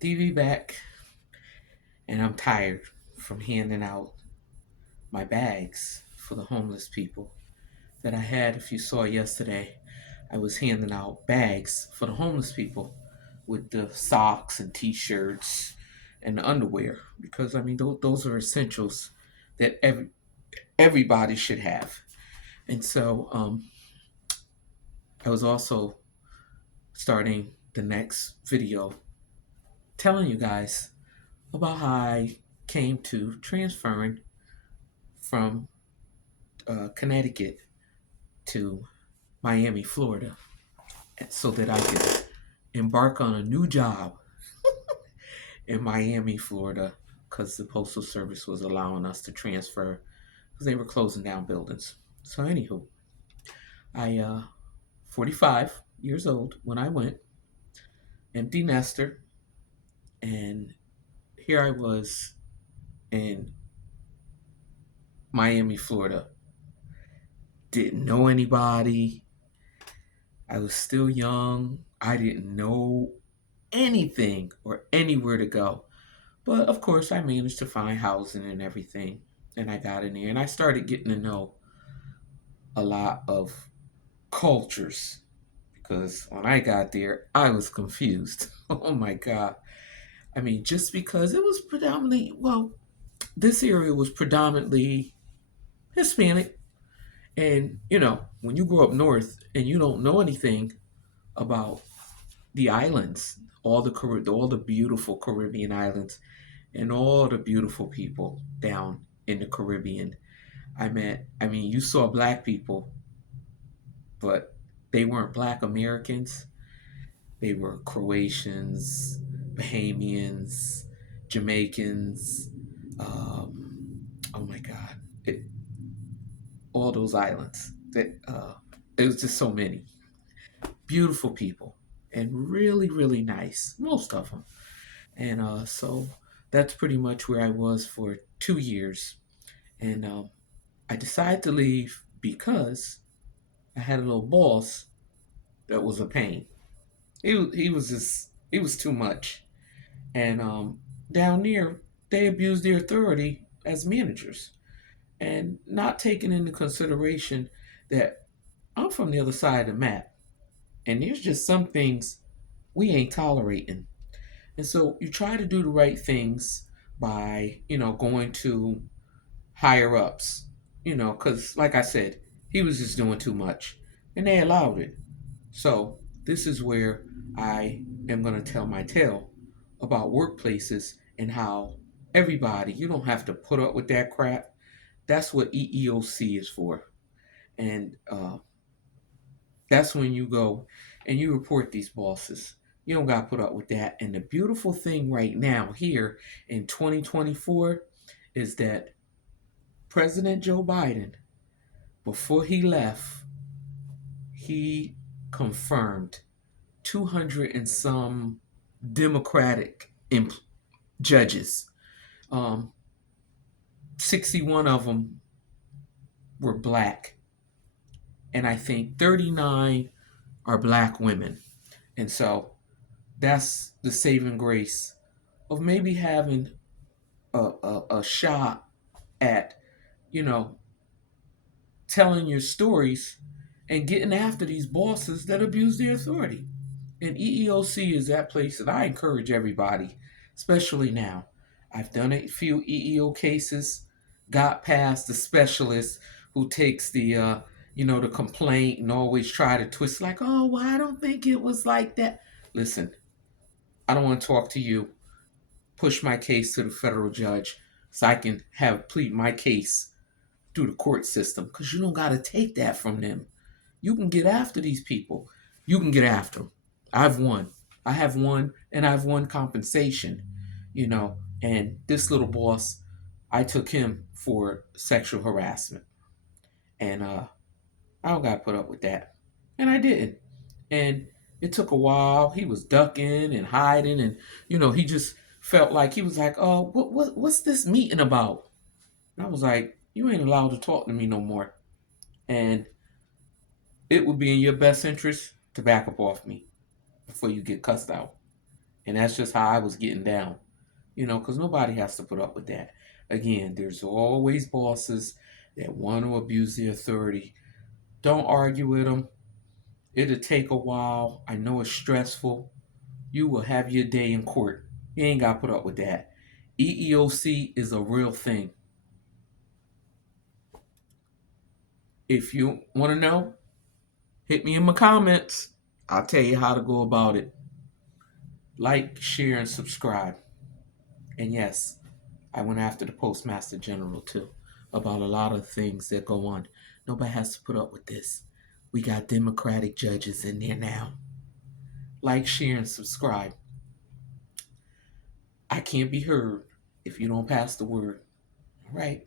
TV back, and I'm tired from handing out my bags for the homeless people that I had. If you saw yesterday, I was handing out bags for the homeless people with the socks and t-shirts and the underwear because I mean those are essentials that everybody should have. And so I was also starting the next video telling you guys about how I came to transferring from Connecticut to Miami, Florida, so that I could embark on a new job in Miami, Florida, because the Postal Service was allowing us to transfer because they were closing down buildings. So, anywho, I 45 years old when I went, empty nester, and here I was in Miami, Florida. Didn't know anybody. I was still young. I didn't know anything or anywhere to go. But of course, I managed to find housing and everything. And I got in there and I started getting to know a lot of cultures because when I got there, I was confused. Oh my God. I mean, just because it was predominantly, well, this area was predominantly Hispanic. And, when you grow up north and you don't know anything about the islands, all the beautiful Caribbean islands, and all the beautiful people down in the Caribbean. I mean, you saw black people, but they weren't black Americans. They were Croatians, Bahamians, Jamaicans. Oh my God, all those islands. It was just so many beautiful people and really, really nice. Most of them. And so that's pretty much where I was for 2 years. And I decided to leave because I had a little boss that was a pain. He was too much. And down there, they abused their authority as managers and not taking into consideration that I'm from the other side of the map. And there's just some things we ain't tolerating. And so you try to do the right things by, going to higher ups, because like I said, he was just doing too much and they allowed it. So this is where I am going to tell my tale about workplaces and how everybody, you don't have to put up with that crap. That's what EEOC is for. And that's when you go and you report these bosses. You don't got to put up with that. And the beautiful thing right now here in 2024 is that President Joe Biden, before he left, he confirmed 200 and some Democratic judges. Um, 61 of them were black, and I think 39 are black women. And so that's the saving grace of maybe having a shot at, you know, telling your stories and getting after these bosses that abuse their authority. And EEOC is that place that I encourage everybody, especially now. I've done a few EEO cases, got past the specialist who takes the complaint and always try to twist like, oh, well, I don't think it was like that. Listen, I don't want to talk to you. Push my case to the federal judge so I can have plead my case through the court system because you don't got to take that from them. You can get after these people. You can get after them. I've won. I have won, and I've won compensation, And this little boss, I took him for sexual harassment. And I don't got to put up with that. And I didn't. And it took a while. He was ducking and hiding. And, he just felt like he was like, oh, what's this meeting about? And I was like, you ain't allowed to talk to me no more. And it would be in your best interest to back up off me before you get cussed out. And that's just how I was getting down, because nobody has to put up with that. Again, there's always bosses that want to abuse their authority. Don't argue with them. It'll take a while. I know it's stressful. You will have your day in court. You ain't got to put up with that. EEOC is a real thing. If you want to know, hit me in my comments. I'll tell you how to go about it. Like, share, and subscribe. And yes, I went after the Postmaster General too about a lot of things that go on. Nobody has to put up with this. We got Democratic judges in there now. Like, share, and subscribe. I can't be heard if you don't pass the word. All right.